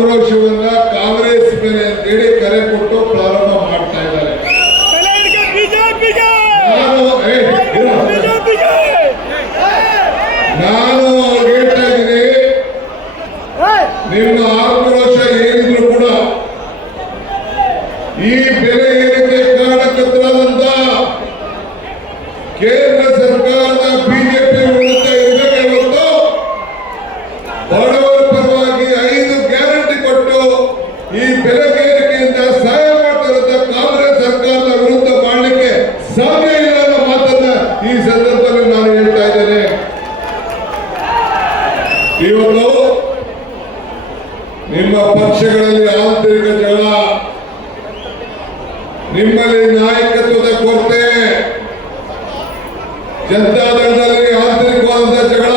ಆಕ್ರೋಶವನ್ನ ಕಾಂಗ್ರೆಸ್ ಮೇಲೆ ಅಂತೇಳಿ ಕರೆ ಕೊಟ್ಟು ಪ್ರಾರಂಭ ಮಾಡ್ತಾ ಇದ್ದಾರೆ. ನಾನು ಹೇಳ್ತಾ ಇದ್ದೀನಿ, ನಿಮ್ಮ ಆಕ್ರೋಶ ಏನಿದ್ರು ಕೂಡ ಈ ಬೆಲೆ ಏರಿಕೆ ಕಾರಣಕರ್ತರಾದಂತ ಕೇಂದ್ರ ಸರ್ಕಾರದ ಬಿಜೆಪಿ ವಿರುದ್ಧ ಇರಬೇಕೆ ಹೊರತು ಬಡವರ ಪರವಾಗಿ 5 ಗ್ಯಾರಂಟಿ ಕೊಟ್ಟು ಈ ಬೆಲೆ ಏರಿಕೆಯಿಂದ ಸಹಾಯ ಮಾಡ್ತಿರುವಂತ ಕಾಂಗ್ರೆಸ್ ಸರ್ಕಾರದ ವಿರುದ್ಧ ಮಾಡಲಿಕ್ಕೆ ಸಾಧ್ಯ ಇಲ್ಲ ಅನ್ನೋ ಮಾತನ್ನ ಈ ಸಂದರ್ಭದಲ್ಲಿ ನಾನು ಹೇಳ್ತಾ ಇದ್ದೇನೆ. ಇವತ್ತು ನಿಮ್ಮ ಪಕ್ಷಗಳಲ್ಲಿ ಆಂತರಿಕ ಜಗಳ, ನಿಮ್ಮಲ್ಲಿ ನಾಯಕತ್ವದ ಕೊರತೆ, ಜನತಾದಳದಲ್ಲಿ ಆಂತರಿಕವಾದಂತಹ ಜಗಳ,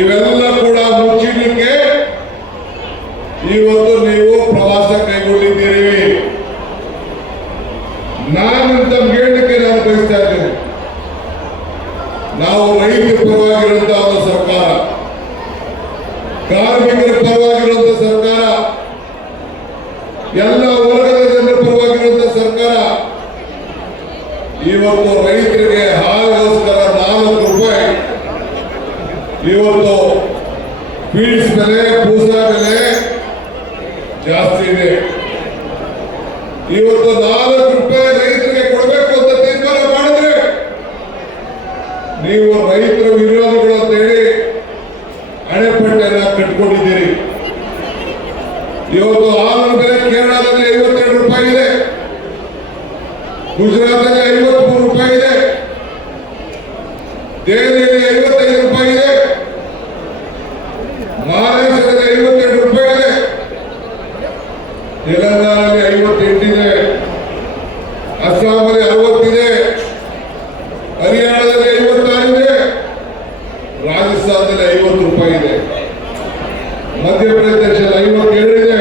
ಇವೆಲ್ಲ ಕೂಡ ಮುಚ್ಚಿಡಲಿಕ್ಕೆ ಇವತ್ತು ನೀವು ಪ್ರವಾಸ ಕೈಗೊಂಡಿದ್ದೀರಿ. ನಾನು ತಮ್ಗೆ ಹೇಳಲಿಕ್ಕೆ ನಾನು ಬಯಸ್ತಾ ಇದ್ದೇನೆ, ನಾವು ರೈತರ ಪರವಾಗಿರುವಂತಹ ಒಂದು ಸರ್ಕಾರ, ಕಾರ್ಮಿಕರ ಪರವಾಗಿರುವಂತಹ ಸರ್ಕಾರ, ಎಲ್ಲ ವರ್ಗದ ಜನರ ಪರವಾಗಿರುವಂತಹ ಸರ್ಕಾರ. ಇವತ್ತು ರೈತರಿಗೆ ಹಾಲಿಗೋಸ್ಕರ 4 ರೂಪಾಯಿ ಇವತ್ತು ಬೀನ್ಸ್ ಬೆಲೆ, ಭೂಸಾ ಬೆಲೆ ಜಾಸ್ತಿ ಇದೆ. ಇವತ್ತು 4 ರೂಪಾಯಿ ರೈತರಿಗೆ ಕೊಡಬೇಕು ಅಂತ ತೀರ್ಮಾನ ಮಾಡಿದ್ರೆ ನೀವು ರೈತರ ವಿರೋಧಿಗಳು ಅಂತ ಹೇಳಿ ಅಣೆಪಟ್ಟೆಯನ್ನ ಕಟ್ಕೊಂಡಿದ್ದೀರಿ. ಇವತ್ತು ಹಾಲಿನ ಬೆಲೆ ಕೇರಳದಲ್ಲಿ 52 ರೂಪಾಯಿ ಇದೆ, ಗುಜರಾತ್ನಲ್ಲಿ 53 ರೂಪಾಯಿ ಇದೆ, ದೆಹಲಿಯಲ್ಲಿ 55 ರೂಪಾಯಿ ಇದೆ, ಮಹಾರಾಷ್ಟ್ರದಲ್ಲಿ 52 ರೂಪಾಯಿ ಇದೆ, ತೆಲಂಗಾಣದಲ್ಲಿ 58 ಇದೆ, ಅಸ್ಸಾಮಲ್ಲಿ 60 ಇದೆ, ಹರಿಯಾಣದಲ್ಲಿ 56 ಇದೆ, ರಾಜಸ್ಥಾನದಲ್ಲಿ 50 ರೂಪಾಯಿ ಇದೆ, ಮಧ್ಯಪ್ರದೇಶದಲ್ಲಿ 57 ಇದೆ,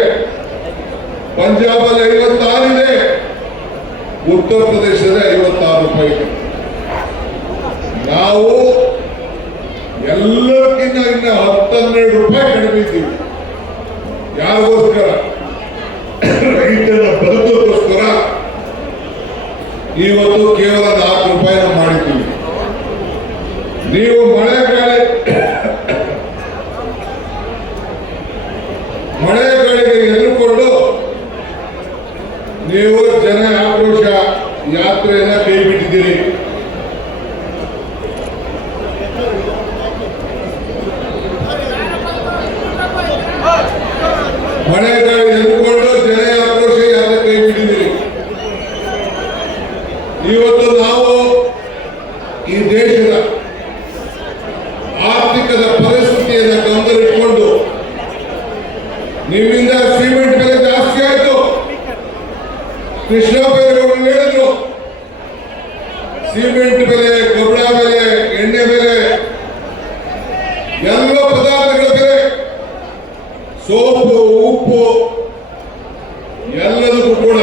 ಪಂಜಾಬಲ್ಲಿ 56 ಇದೆ, ಉತ್ತರ ಪ್ರದೇಶದಲ್ಲಿ 56 ರೂಪಾಯಿ ಇದೆ. ನಾವು ಎಲ್ಲಕ್ಕಿಂತ ಇನ್ನ 10-12 ರೂಪಾಯಿ ಕಡಿಮೆ ಇದ್ದೀವಿ. ಯಾರಿಗೋಸ್ಕರ? ರೈತರ ಬದುಕೋಸ್ಕರ ಇವತ್ತು ಕೇವಲ 4 ರೂಪಾಯಿನ ಮಾಡಿದ್ದೀವಿ. ನೀವು ಮಳೆಗಾಳಿಗೆ ಎದುರುಕೊಂಡು ನೀವು ಜನ ಆಕ್ರೋಶ ಯಾತ್ರೆಯನ್ನ ಕೈ ಬಿಟ್ಟಿದ್ದೀರಿ. ಮಳೆಗಾಳಿ ಎದುರುಕೊಂಡು ಜನ ಆಕ್ರೋಶ ಯಾತ್ರೆ ಕೈ ಬಿಟ್ಟಿದ್ದೀರಿ. ಇವತ್ತು ನಾವು ಈ ದೇಶದ ಆರ್ಥಿಕದ ಪರಿಸ್ಥಿತಿಯನ್ನು ಗಮನದಲ್ಲಿಟ್ಟುಕೊಂಡು ನಿಮ್ಮಿಂದ ಸಿಮೆಂಟ್ ಬೆಲೆ ಜಾಸ್ತಿ ಆಯಿತು. ಕೃಷ್ಣ ಬೈರೇಗೌಡರು ಹೇಳಿದ್ರು, ಸಿಮೆಂಟ್ ಬೆಲೆ, ಕಬ್ಬಿಣ ಬೆಲೆ, ಎಣ್ಣೆ ಬೆಲೆ, ಎಲ್ಲ ಪದಾರ್ಥಗಳ ಬೆಲೆ, ಸೋಪು, ಉಪ್ಪು ಎಲ್ಲದಕ್ಕೂ ಕೂಡ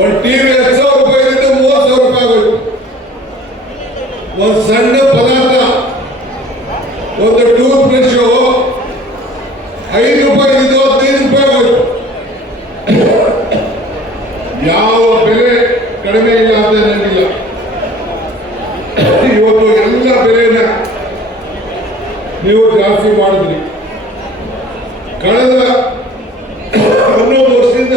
ಒಂದು ಟಿವಿ 10,000 ರೂಪಾಯಿದಿಂದ 30,000 ರೂಪಾಯಿ ಆಗೋಯ್ತು. ಒಂದು ಸಣ್ಣ ಪದಾರ್ಥ, ಒಂದು ಟೂತ್ ಬ್ರಷ್ 5 ರೂಪಾಯಿ ಇದ್ದು 15 ರೂಪಾಯಿ ಆಗೋಯ್ತು. ಯಾವ ಬೆಲೆ ಕಡಿಮೆ ಇಲ್ಲ ಅಂತ ನನಗಿಲ್ಲ. ಇವತ್ತು ಎಲ್ಲ ಬೆಲೆನ ನೀವು ಜಾಸ್ತಿ ಮಾಡಿದ್ರಿ. ಕಳೆದ 11 ವರ್ಷದಿಂದ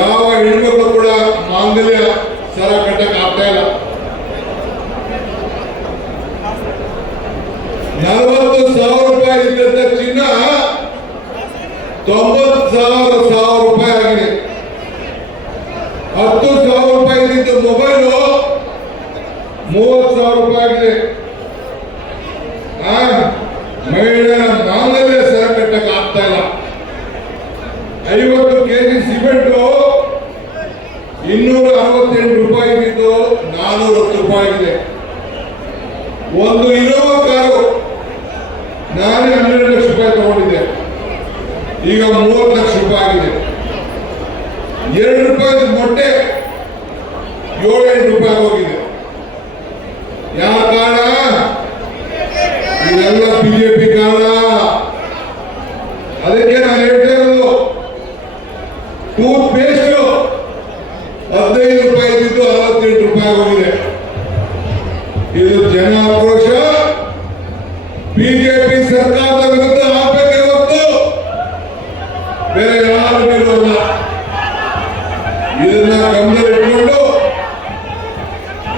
ಯಾವ ಹೆಣ್ಮಕ್ಳು ಕೂಡ ಮಾಂಗಲ್ಯ ಸರ ಕಟ್ಟಕ್ಕೆ ಆಗ್ತಾ ಇಲ್ಲ. 40,000 ರೂಪಾಯಿ ಇದ್ದಂತ ಚಿನ್ನ 90,000 ರೂಪಾಯಿ ಆಗಿದೆ. 10,000 ರೂಪಾಯಿ ಇದ್ದ ಮೊಬೈಲು 30,000 ರೂಪಾಯಿ ಆಗಿದೆ. ಮಹಿಳೆಯರ ಮಾಂಗಲ್ಯ ಸರ ಕಟ್ಟಕ್ಕೆ ಆಗ್ತಾ ಇಲ್ಲ. 50 ಕೆಜಿ ಸಿಮೆಂಟು 268 ರೂಪಾಯಿ ಇದ್ದು 410 ರೂಪಾಯಿ ಆಗಿದೆ. ಒಂದು ಇನೋವಾ ಕಾರು ನಾನೇ 12 ಲಕ್ಷ ರೂಪಾಯಿ ತಗೊಂಡಿದ್ದೆ, ಈಗ 30 ಲಕ್ಷ ರೂಪಾಯಿ ಆಗಿದೆ. 2 ರೂಪಾಯಿ ಮೊಟ್ಟೆ 7-8 ರೂಪಾಯಿ ಹೋಗಿದೆ. ಯಾವ ಕಾರಣ? ಇದೆಲ್ಲ ಬಿಜೆಪಿ ಕಾರಣ. ಬಿಜೆಪಿ ಸರ್ಕಾರದ ವಿರುದ್ಧ ಆಗಬೇಕು ಇವತ್ತು, ಬೇರೆ ಯಾರು ಇರೋಲ್ಲ. ಇದನ್ನ ಗಮನದಲ್ಲಿಟ್ಟುಕೊಂಡು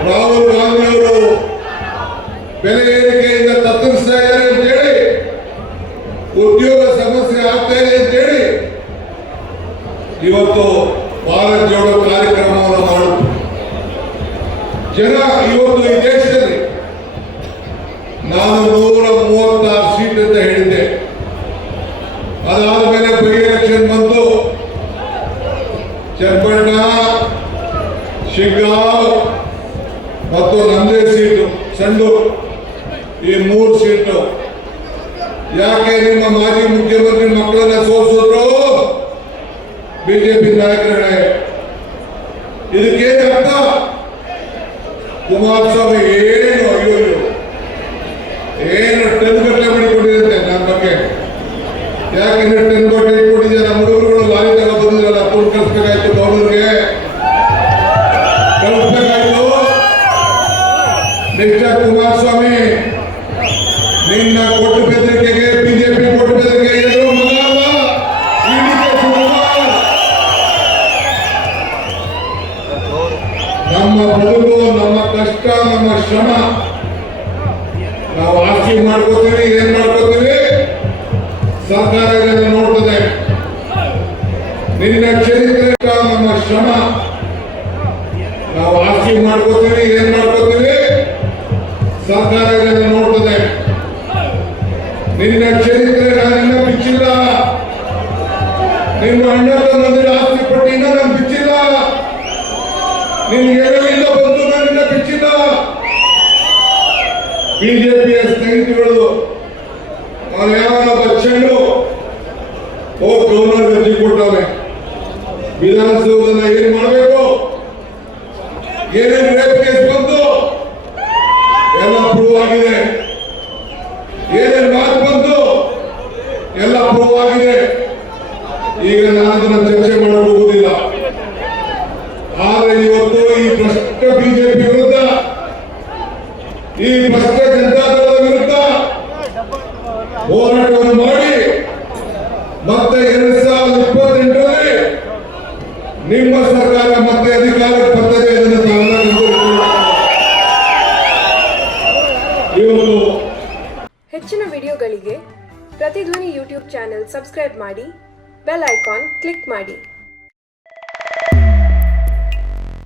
ರಾಹುಲ್ ಗಾಂಧಿ ಅವರು ಬೆಲೆ ಏರಿಕೆಯಿಂದ ತತ್ತರಿಸ್ತಾ ಇದ್ದಾರೆ ಅಂತೇಳಿ, ಉದ್ಯೋಗ ಸಮಸ್ಯೆ ಆಗ್ತಾ ಇದೆ ಅಂತೇಳಿ ಇವತ್ತು ಭಾರತ್ ಜೋಡೋ ಕಾರ್ಯಕ್ರಮವನ್ನು ಮಾಡುತ್ತೆ. ಜನ ಇವತ್ತು ಈ ದೇಶದಲ್ಲಿ ನಾನು 136 ಸೀಟ್ ಅಂತ ಹೇಳಿದ್ದೆ. ಅದಾದ ಮೇಲೆ ಬೈ ಎಲೆಕ್ಷನ್ ಬಂತು. ಚನ್ನಪಟ್ಟಣ, ಶಿಗ್ಗಾಂವ್ ಮತ್ತು ನಂದೇ ಸೀಟು ಸಂಡೂರು, ಈ 3 ಸೀಟು. ಯಾಕೆ ನಿಮ್ಮ ಮಾಜಿ ಮುಖ್ಯಮಂತ್ರಿ ಮಕ್ಕಳನ್ನ ಸೋಲಿಸಿದ್ರು ಬಿಜೆಪಿ ನಾಯಕರೇ? ಇದಕ್ಕೇನು ಅರ್ಥ? ಕುಮಾರಸ್ವಾಮಿ ಏನು ಅಯ್ಯೋ ಏನು ಟನ್ ಗಟ್ಟಲೆ ಮಾಡಿಕೊಂಡಿರುತ್ತೆ ನನ್ನ ಬಗ್ಗೆ. ಯಾಕೆಂದ್ರೆ ಟನ್ ಗಟ್ಟಲೆ ಇಟ್ಕೊಂಡಿದ್ದೆ. ನಮ್ಮ ಹುಡುಗರುಗಳು ಲಾರಿ ತಗ ಬಂದಿರಲ್ಲ, ಅಪ್ಪನ ಕಳಿಸ್ಬೇಕಾಯ್ತು, ಗೌರವ್ರಿಗೆ ಕಳಿಸ್ಬೇಕಾಯ್ತು. ಮಿಸ್ಟರ್ ಕುಮಾರಸ್ವಾಮಿ, ನಿನ್ನ ಕೊಟ್ಟು ಬೆದರಿಕೆಗೆ ಬಿಜೆಪಿ ಕೊಟ್ಟು ಬೆದರಿಕೆ ಏನು ಮಗ ಅಲ್ಲ. ನಮ್ಮ ಬದುಕು, ನಮ್ಮ ಕಷ್ಟ, ನಮ್ಮ ಶ್ರಮ ನಾವು ಆಸ್ತಿ ಮಾಡ್ಕೋತೀವಿ, ಏನ್ ಮಾಡ್ಕೋತೀವಿ, ಸರ್ಕಾರ ಇದನ್ನು ನೋಡ್ತದೆ. ನಿನ್ನ ಚರಿತ್ರೆ, ನಮ್ಮ ಶ್ರಮ ನಾವು ಆಸ್ತಿ ಮಾಡ್ಕೋತೀವಿ, ಏನ್ ಮಾಡ್ಕೋತೀವಿ, ಸರ್ಕಾರ ಇದನ್ನು ನೋಡ್ತದೆ. ನಿನ್ನ ಚರಿತ್ರೆ ನಾನಿನ್ನ ಬಿಚ್ಚಿಲ್ಲ. ನಿಮ್ಮ ಅಣ್ಣ ತಮ್ಮಂದಿರ ಆಸ್ತಿ ಪಟ್ಟಿನ ನಾನು ಬಿಚ್ಚಿಲ್ಲ. ನಿನ್ಗೆ ಇಲ್ಲ ಬಂದು ನಾನಿನ್ನ ಬಿಚ್ಚಿಲ್ಲ. ಬಿಜೆಪಿಯ ಸ್ನೇಹಿತರು ಯಾವ ಬಚ್ಚಣ್ಣು ಗವರ್ನರ್ ಅರ್ಜಿ ಕೊಟ್ಟವನೆ. ವಿಧಾನಸೌಧನ ಏನ್ ಮಾಡಬೇಕು, ಏನೇನು ರೇಪ್ ಕೇಸ್ ಬಂತು ಎಲ್ಲ ಪ್ರೂವ್ ಆಗಿದೆ. ಏನೇನು ಮಾತು ಬಂತು ಎಲ್ಲ ಪ್ರೂವ್ ಆಗಿದೆ. ಈಗ ನಾನು ಅದನ್ನ ಚರ್ಚೆ ಮಾಡಲು ಹೋಗುದಿಲ್ಲ. ಆದರೆ ಇವತ್ತು ಈ ಭ್ರಷ್ಟ ಬಿಜೆಪಿ ವಿರುದ್ಧ, ಈ ಭ್ರಷ್ಟ ಜನತಾದಳದ ವಿರುದ್ಧ ಹೋರಾಟವನ್ನು ಮಾಡಿ ಮತ್ತೆ 2028ರಲ್ಲಿ ನಿಮ್ಮ ಸರ್ಕಾರ ಮತ್ತೆ ಅಧಿಕಾರಕ್ಕೆ ಬರ್ತದೆ. ಇವತ್ತು ಹೆಚ್ಚಿನ ವಿಡಿಯೋಗಳಿಗೆ ಪ್ರತಿಧ್ವನಿ ಯೂಟ್ಯೂಬ್ ಚಾನೆಲ್ ಸಬ್ಸ್ಕ್ರೈಬ್ ಮಾಡಿ, ಬೆಲ್ ಐಕಾನ್ ಕ್ಲಿಕ್ ಮಾಡಿ.